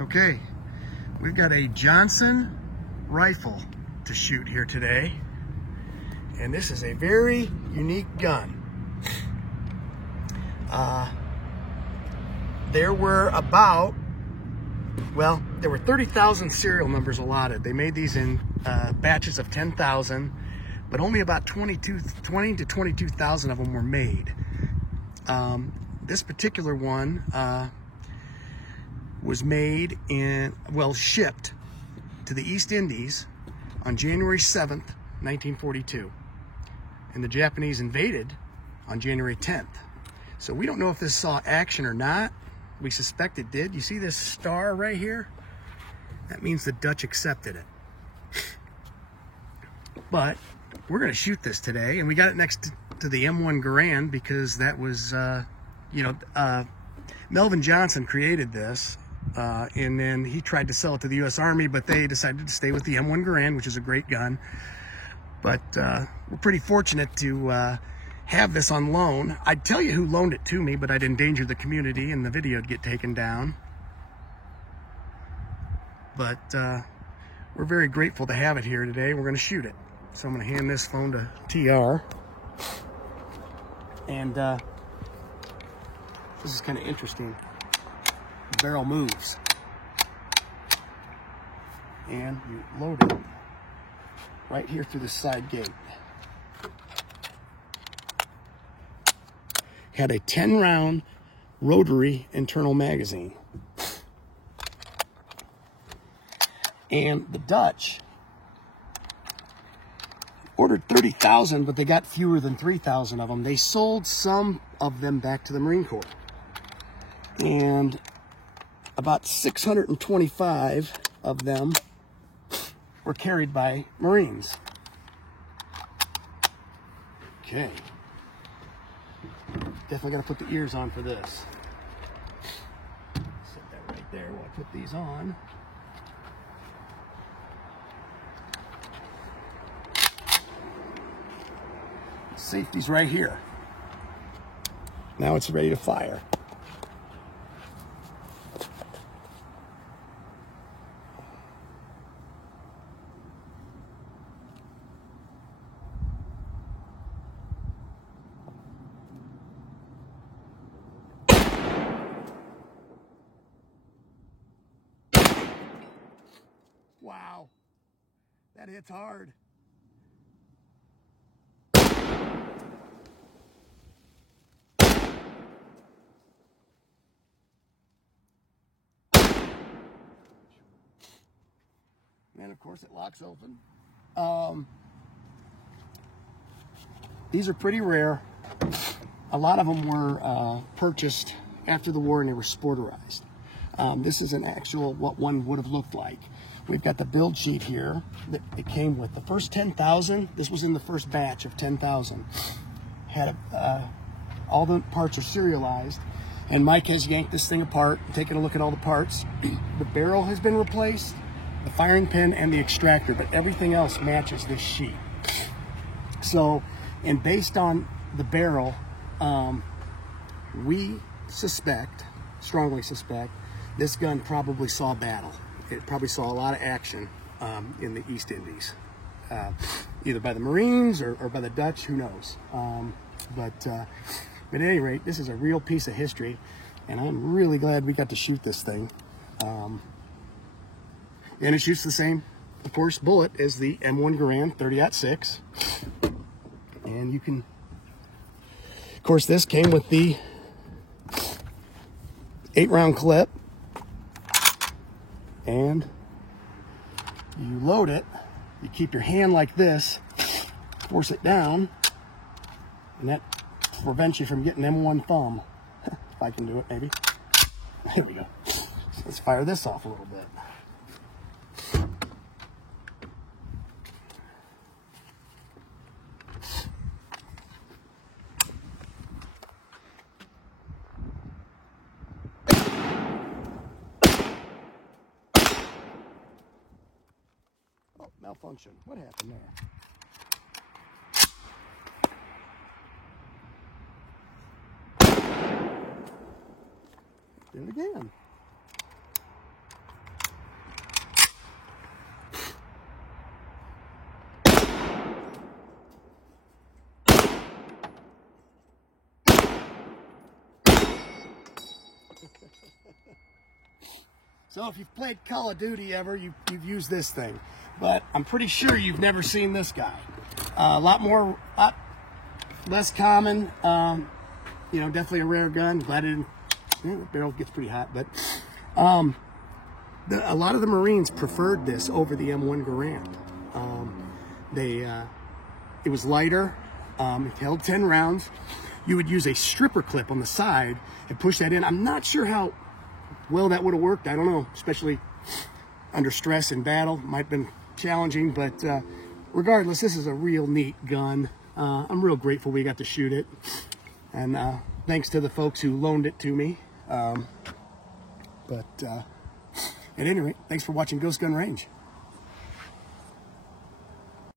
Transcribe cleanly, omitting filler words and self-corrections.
Okay, we've got a Johnson rifle to shoot here today, and this is a very unique gun. There were 30,000 serial numbers allotted. They made these in batches of 10,000, but only about 20 to 22,000 of them were made. This particular one was made shipped to the East Indies on January 7th, 1942. And the Japanese invaded on January 10th. So we don't know if this saw action or not. We suspect it did. You see this star right here? That means the Dutch accepted it. But we're gonna shoot this today, and we got it next to the M1 Garand because that was, Melvin Johnson created this, and then he tried to sell it to the U.S. Army, but they decided to stay with the M1 Garand, which is a great gun. But we're pretty fortunate to have this on loan. I'd tell you who loaned it to me, but I'd endanger the community and the video would get taken down. But we're very grateful to have it here today. We're going to shoot it. So I'm going to hand this phone to TR. And this is kind of interesting. The barrel moves. And you load it right here through the side gate. Had a 10-round rotary internal magazine. And the Dutch ordered 30,000, but they got fewer than 3,000 of them. They sold some of them back to the Marine Corps. And about 625 of them were carried by Marines. Okay. Definitely got to put the ears on for this. Set that right there while I put these on. Safety's right here. Now it's ready to fire. Wow, that hits hard. And of course it locks open. These are pretty rare. A lot of them were purchased after the war and they were sporterized. This is an actual, what one would have looked like. We've got the build sheet here that it came with. The first 10,000, this was in the first batch of 10,000. Had all the parts are serialized, and Mike has yanked this thing apart, taken a look at all the parts. The barrel has been replaced, the firing pin and the extractor, but everything else matches this sheet. So, and based on the barrel, we suspect, strongly suspect, this gun probably saw battle. It probably saw a lot of action in the East Indies, either by the Marines or by the Dutch, who knows. But at any rate, this is a real piece of history, and I'm really glad we got to shoot this thing. And it shoots the same, of course, bullet as the M1 Garand 30-06. And you can, of course, this came with the 8-round clip. And you load it, you keep your hand like this, force it down, and that prevents you from getting M1 thumb. If I can do it, maybe. There we go. So let's fire this off a little bit. Malfunction. What happened there? Did it again. So if you've played Call of Duty ever, you've used this thing. But I'm pretty sure you've never seen this guy. A lot less common. You know, definitely a rare gun. Glad it didn't, the barrel gets pretty hot. But a lot of the Marines preferred this over the M1 Garand. It was lighter. It held 10 rounds. You would use a stripper clip on the side and push that in. I'm not sure how well that would have worked. I don't know, especially under stress in battle. Might have been challenging, but regardless, this is a real neat gun. I'm real grateful we got to shoot it. And thanks to the folks who loaned it to me. At any rate, thanks for watching Ghost Gun Range.